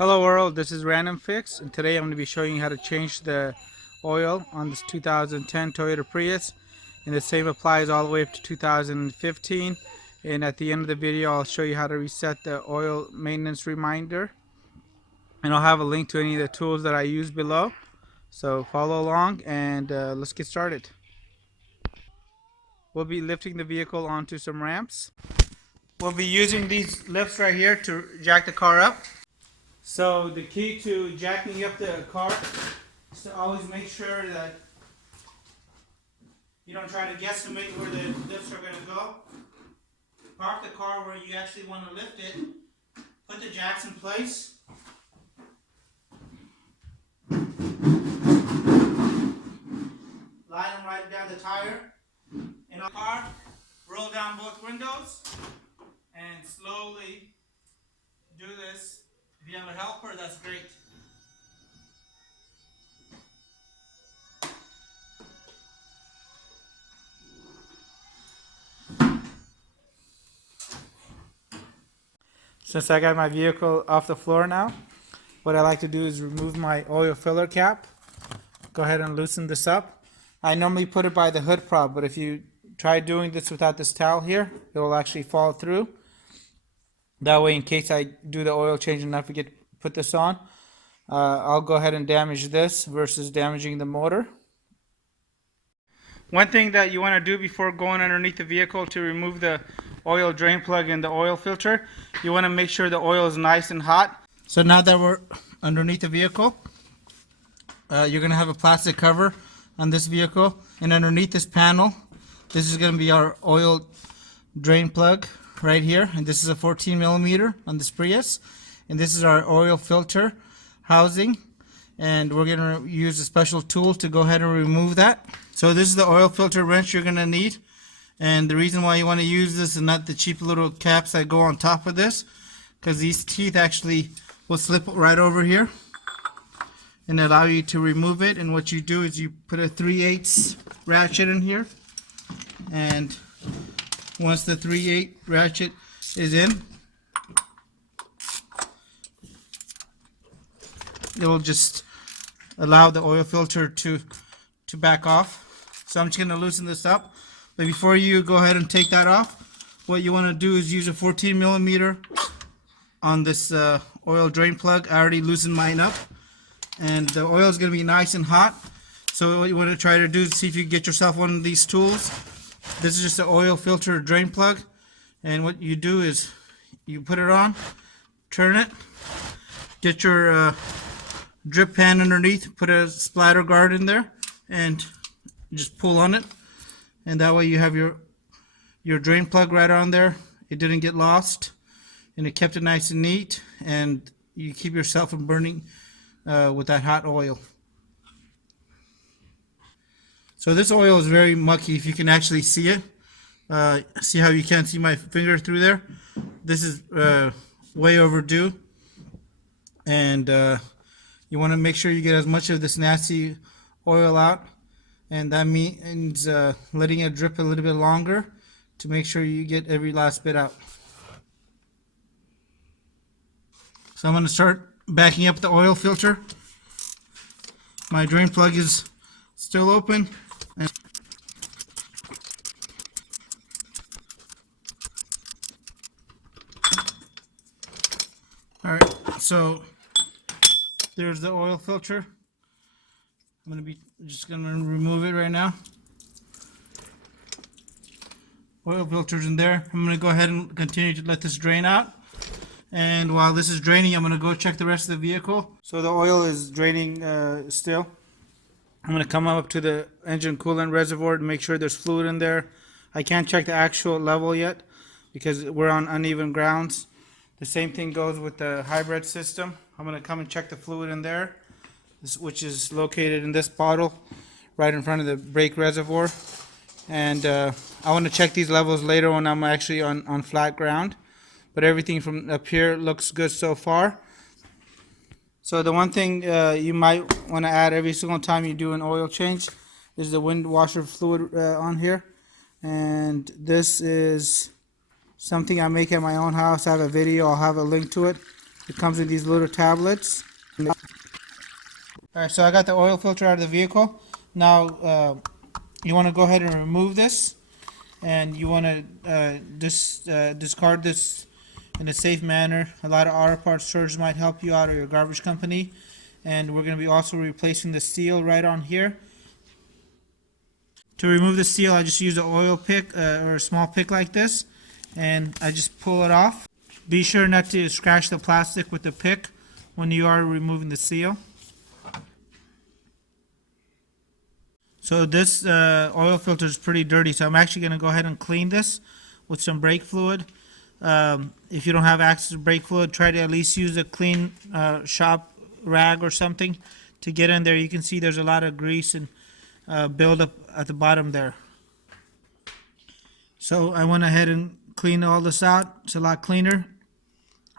Hello world, this is Random Fix, and today I'm going to be showing you how to change the oil on this 2010 Toyota Prius, and the same applies all the way up to 2015. And at the end of the video I'll show you how to reset the oil maintenance reminder, and I'll have a link to any of the tools that I use below, so follow along and let's get started. We'll be lifting the vehicle onto some ramps. We'll be using these lifts right here to jack the car up. So the key to jacking up the car is to always make sure that you don't try to guesstimate where the lifts are going to go. Park the car where you actually want to lift it. Put the jacks in place. Line them right down the tire. In a car, roll down both windows and slowly do this. If you have a helper, that's great. Since I got my vehicle off the floor now, what I like to do is remove my oil filler cap. Go ahead and loosen this up. I normally put it by the hood prop, but if you try doing this without this towel here, it will actually fall through. That way, in case I do the oil change and I forget to put this on, I'll go ahead and damage this versus damaging the motor. One thing that you want to do before going underneath the vehicle to remove the oil drain plug and the oil filter, you want to make sure the oil is nice and hot. So now that we're underneath the vehicle, you're going to have a plastic cover on this vehicle, and underneath this panel, this is going to be our oil drain plug right here, and this is a 14 millimeter on this Prius, and this is our oil filter housing, and we're going to use a special tool to go ahead and remove that. So this is the oil filter wrench you're going to need, and the reason why you want to use this and not the cheap little caps that go on top of this, because these teeth actually will slip right over here and allow you to remove it. And what you do is you put a 3/8 ratchet in here, and once the 3/8 ratchet is in, it will just allow the oil filter to back off. So I'm just going to loosen this up. But before you go ahead and take that off, what you want to do is use a 14 millimeter on this oil drain plug. I already loosened mine up, and the oil is going to be nice and hot. So what you want to try to do is see if you can get yourself one of these tools. This is just an oil filter drain plug, and what you do is you put it on, turn it, get your drip pan underneath, put a splatter guard in there, and just pull on it, and that way you have your drain plug right on there. It didn't get lost, and it kept it nice and neat, and you keep yourself from burning with that hot oil. So this oil is very mucky, if you can actually see it. See how you can't see my finger through there? This is way overdue, and you want to make sure you get as much of this nasty oil out, and that means letting it drip a little bit longer to make sure you get every last bit out. So I'm going to start backing up the oil filter. My drain plug is still open. Alright, so there's the oil filter. I'm going to be just going to remove it right now. Oil filter's in there. I'm going to go ahead and continue to let this drain out. And while this is draining, I'm going to go check the rest of the vehicle. So the oil is draining still. I'm going to come up to the engine coolant reservoir to make sure there's fluid in there. I can't check the actual level yet because we're on uneven grounds. The same thing goes with the hybrid system. I'm going to come and check the fluid in there, which is located in this bottle right in front of the brake reservoir. And I want to check these levels later when I'm actually on flat ground. But everything from up here looks good so far. So the one thing you might want to add every single time you do an oil change is the wind washer fluid on here. And this is something I make at my own house. I have a video, I'll have a link to it. It comes in these little tablets. Alright, so I got the oil filter out of the vehicle. Now you want to go ahead and remove this, and you want to discard this in a safe manner. A lot of auto parts stores might help you out, or your garbage company. And we're going to be also replacing the seal right on here. To remove the seal, I just use an oil pick or a small pick like this, and I just pull it off. Be sure not to scratch the plastic with the pick when you are removing the seal. So this oil filter is pretty dirty, so I'm actually going to go ahead and clean this with some brake fluid. If you don't have access to brake fluid, try to at least use a clean shop rag or something to get in there. You can see there's a lot of grease and build-up at the bottom there. So I went ahead and cleaned all this out. It's a lot cleaner.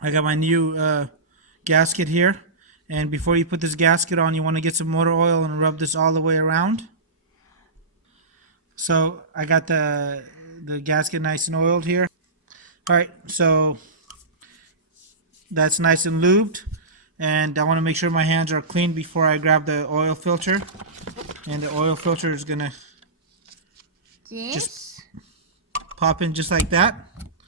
I got my new gasket here, and before you put this gasket on, you want to get some motor oil and rub this all the way around. So I got the gasket nice and oiled here. Alright, so that's nice and lubed, and I want to make sure my hands are clean before I grab the oil filter. And the oil filter is gonna just pop in just like that.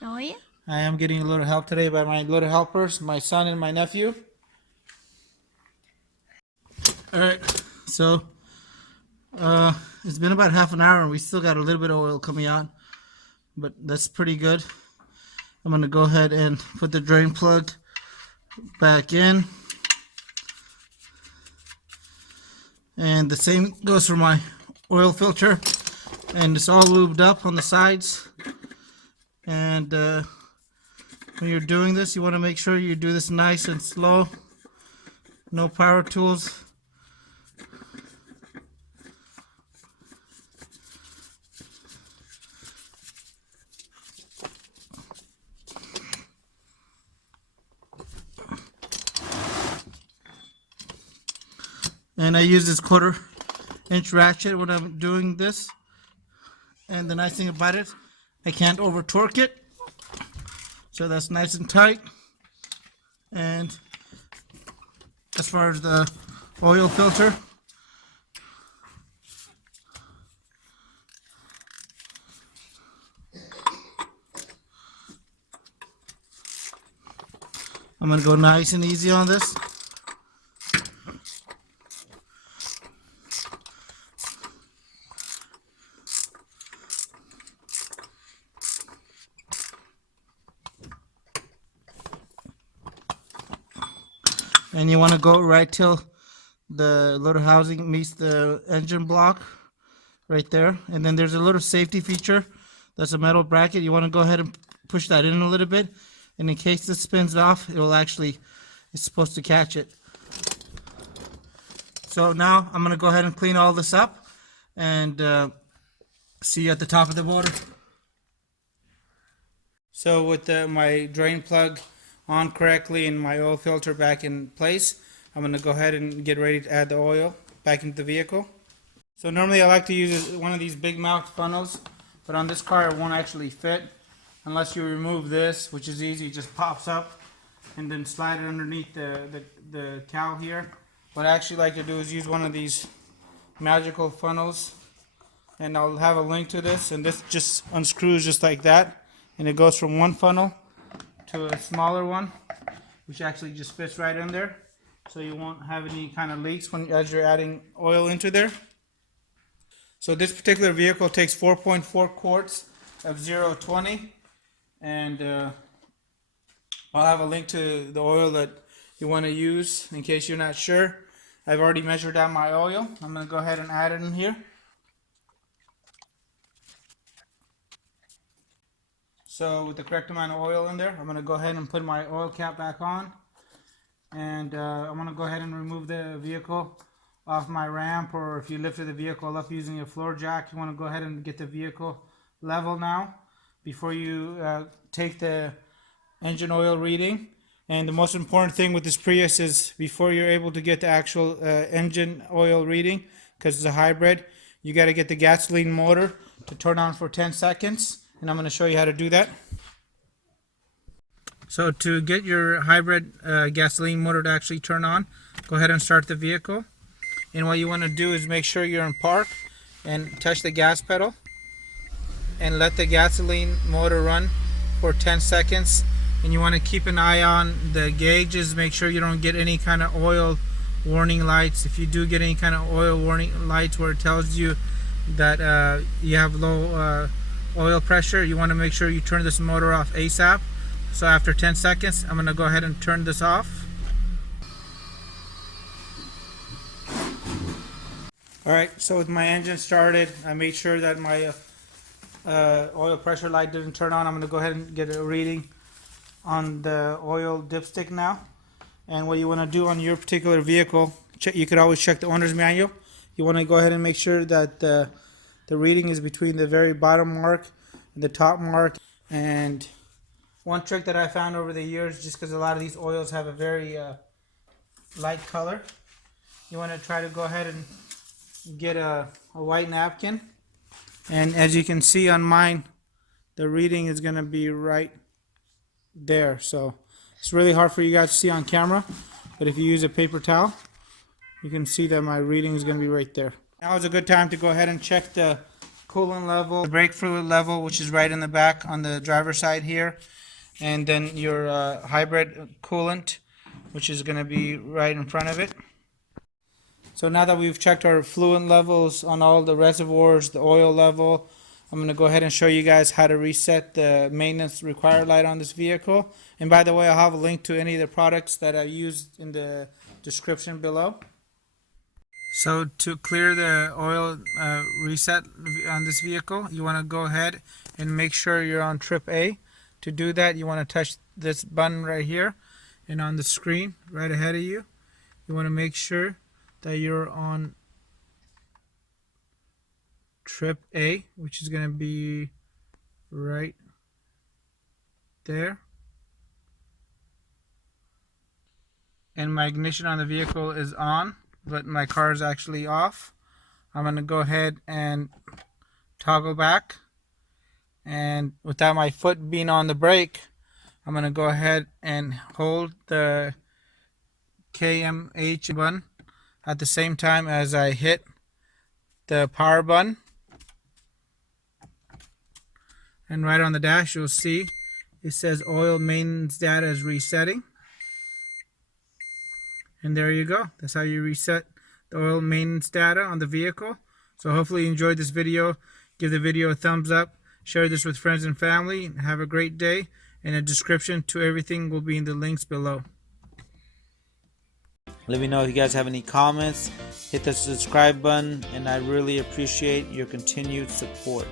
Oh yeah? I am getting a little help today by my little helpers, my son and my nephew. Alright, so it's been about half an hour and we still got a little bit of oil coming out, but that's pretty good. I'm gonna go ahead and put the drain plug back in. And the same goes for my oil filter, and it's all lubed up on the sides. And when you're doing this, you want to make sure you do this nice and slow, no power tools. And I use this 1/4-inch ratchet when I'm doing this. And the nice thing about it, I can't over torque it. So that's nice and tight. And as far as the oil filter, I'm going to go nice and easy on this. And you want to go right till the little housing meets the engine block right there. And then there's a little safety feature. That's a metal bracket. You want to go ahead and push that in a little bit. And in case this spins off, it's supposed to catch it. So now I'm going to go ahead and clean all this up and see you at the top of the motor. So with my drain plug on correctly and my oil filter back in place, I'm going to go ahead and get ready to add the oil back into the vehicle. So normally I like to use one of these big mouth funnels, but on this car it won't actually fit unless you remove this, which is easy. It just pops up and then slide it underneath the cowl here. What I actually like to do is use one of these magical funnels, and I'll have a link to this, and this just unscrews just like that, and it goes from one funnel to a smaller one, which actually just fits right in there, so you won't have any kind of leaks as you're adding oil into there. So this particular vehicle takes 4.4 quarts of 0-20, and I'll have a link to the oil that you want to use in case you're not sure. I've already measured out my oil. I'm going to go ahead and add it in here. So with the correct amount of oil in there, I'm going to go ahead and put my oil cap back on. And I'm going to go ahead and remove the vehicle off my ramp, or if you lifted the vehicle up using a floor jack, you want to go ahead and get the vehicle level now before you take the engine oil reading. And the most important thing with this Prius is before you're able to get the actual engine oil reading, because it's a hybrid, you got to get the gasoline motor to turn on for 10 seconds. And I'm going to show you how to do that. So to get your hybrid gasoline motor to actually turn on, go ahead and start the vehicle. And what you want to do is make sure you're in park and touch the gas pedal and let the gasoline motor run for 10 seconds. And you want to keep an eye on the gauges, make sure you don't get any kind of oil warning lights. If you do get any kind of oil warning lights where it tells you that you have low oil pressure, you want to make sure you turn this motor off ASAP. So after 10 seconds, I'm going to go ahead and turn this off. Alright, so with my engine started, I made sure that my oil pressure light didn't turn on. I'm going to go ahead and get a reading on the oil dipstick now. And what you want to do on your particular vehicle, you could always check the owner's manual. You want to go ahead and make sure that the reading is between the very bottom mark and the top mark. And one trick that I found over the years, just because a lot of these oils have a very light color, you want to try to go ahead and get a white napkin. And as you can see on mine, the reading is going to be right there. So it's really hard for you guys to see on camera, but if you use a paper towel, you can see that my reading is going to be right there. Now is a good time to go ahead and check the coolant level, the brake fluid level, which is right in the back on the driver's side here, and then your hybrid coolant, which is going to be right in front of it. So now that we've checked our fluid levels on all the reservoirs, the oil level, I'm going to go ahead and show you guys how to reset the maintenance required light on this vehicle. And by the way, I'll have a link to any of the products that I used in the description below. So to clear the oil reset on this vehicle, you want to go ahead and make sure you're on trip A. To do that, you want to touch this button right here, and on the screen right ahead of you, you want to make sure that you're on trip A, which is going to be right there. And my ignition on the vehicle is on, but my car is actually off. I'm going to go ahead and toggle back, and without my foot being on the brake, I'm going to go ahead and hold the KMH button at the same time as I hit the power button. And right on the dash, you'll see it says oil maintenance data is resetting. And there you go. That's how you reset the oil maintenance data on the vehicle. So hopefully you enjoyed this video. Give the video a thumbs up. Share this with friends and family. Have a great day. And a description to everything will be in the links below. Let me know if you guys have any comments. Hit the subscribe button, and I really appreciate your continued support.